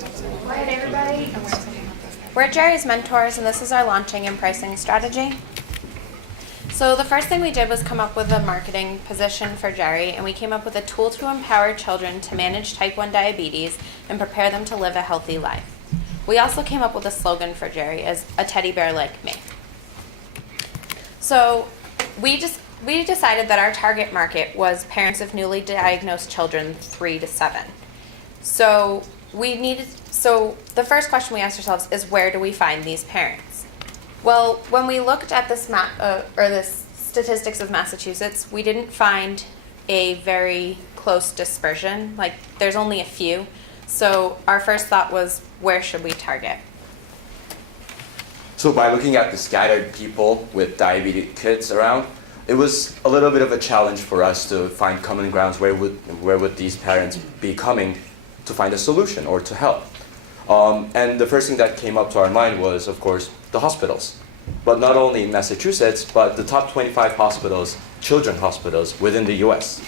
Quiet, everybody. We're Jerry's mentors, and this is our launching and pricing strategy. So the first thing we did was come up with a marketing position for Jerry, and we came up with a tool to empower children to manage type 1 diabetes and prepare them to live a healthy life. We also came up with a slogan for Jerry as a teddy bear like me. So we decided that our target market was parents of newly diagnosed children 3 to 7. So the first question we asked ourselves is, where do we find these parents? Well, when we looked at this map or this statistics of Massachusetts, we didn't find a very close dispersion. Like, there's only a few. So our first thought was, where should we target? So by looking at the scattered people with diabetic kids around, it was a little bit of a challenge for us to find common grounds. Where would these parents be coming to find a solution or to help? And the first thing that came up to our mind was, of course, the hospitals. But not only in Massachusetts, but the top 25 hospitals, children's hospitals within the US,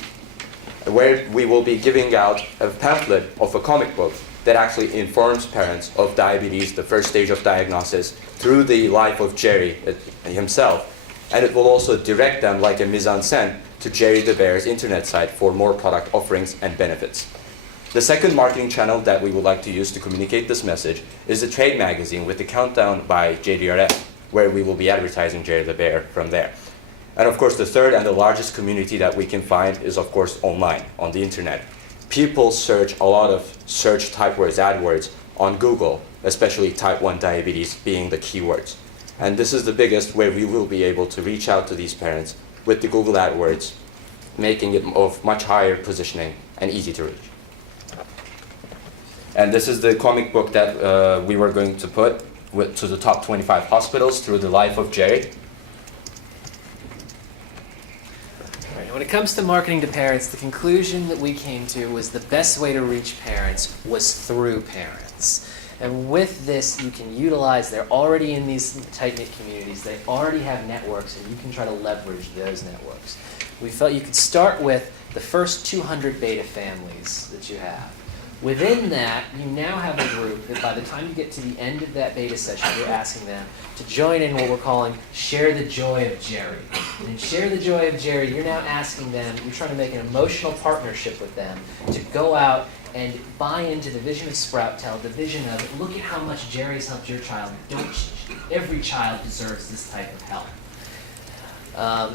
where we will be giving out a pamphlet of a comic book that actually informs parents of diabetes, the first stage of diagnosis, through the life of Jerry himself. And it will also direct them, like a mise-en-scène, to Jerry the Bear's internet site for more product offerings and benefits. The second marketing channel that we would like to use to communicate this message is the trade magazine with the countdown by JDRF, where we will be advertising Jerry the Bear from there. And of course, the third and the largest community that we can find is, of course, online, on the internet. People search a lot of search type words, AdWords, on Google, especially type 1 diabetes being the keywords. And this is the biggest, where we will be able to reach out to these parents with the Google AdWords, making it of much higher positioning and easy to reach. And this is the comic book that we were going to put to the top 25 hospitals through the life of Jerry. All right, when it comes to marketing to parents, the conclusion that we came to was the best way to reach parents was through parents. And with this, you can utilize, they're already in these tight-knit communities, they already have networks, and you can try to leverage those networks. We felt you could start with the first 200 beta families that you have. Within that, you now have a group that by the time you get to the end of that beta session, you're asking them to join in what we're calling Share the Joy of Jerry. And in Share the Joy of Jerry, you're now asking them, you're trying to make an emotional partnership with them to go out and buy into the vision of SproutTel, the vision of, look at how much Jerry's helped your child. Every child deserves this type of help.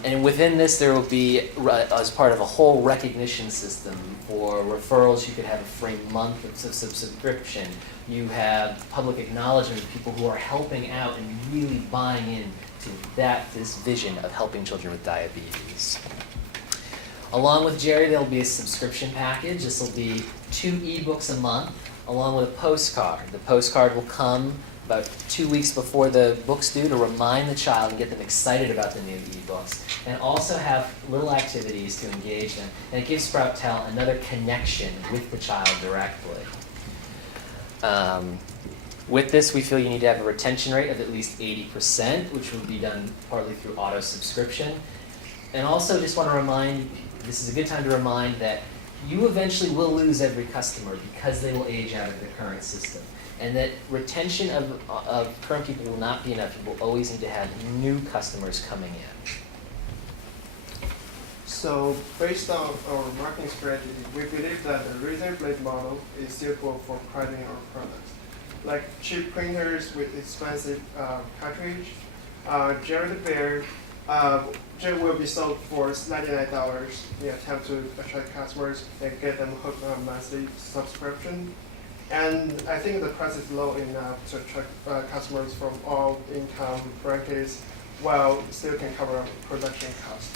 And within this, there will be, as part of a whole recognition system for referrals, you could have a free month of subscription. You have public acknowledgement of people who are helping out and really buying in to this vision of helping children with diabetes. Along with Jerry, there will be a subscription package. This will be 2 ebooks a month, along with a postcard. The postcard will come about 2 weeks before the book's due to remind the child and get them excited about the new ebooks, and also have little activities to engage them. And it gives SproutTel another connection with the child directly. With this, we feel you need to have a retention rate of at least 80%, which will be done partly through auto subscription. And also just want to remind, this is a good time to remind that you eventually will lose every customer because they will age out of the current system. And that retention of current people will not be enough. You will always need to have new customers coming in. So based on our marketing strategy, we believe that the razor blade model is suitable for pricing our products. Like cheap printers with expensive cartridge, Jerry the Bear will be sold for $99 in attempt to attract customers and get them hooked on a monthly subscription. And I think the price is low enough to attract customers from all income brackets while still can cover production costs.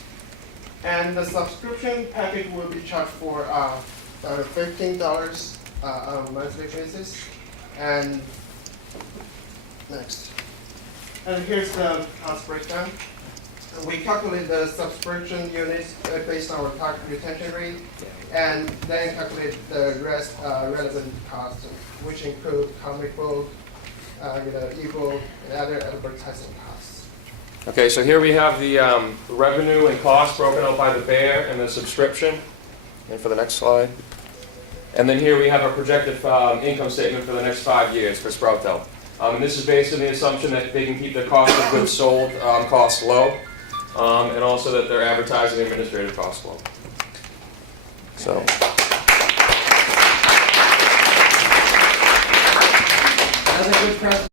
And the subscription package will be charged for $15 on a monthly basis. And next. And here's the cost breakdown. We calculate the subscription units based on our target retention rate, and then calculate the rest relevant costs, which include comic book, ebook, and other advertising costs. Okay, so here we have the revenue and cost broken out by the bear and the subscription. And for the next slide. And then here we have our projected income statement for the next 5 years for Sproutel. And this is based on the assumption that they can keep their cost of goods sold costs low, and also that their advertising and administrative costs low. So. That's a good presentation.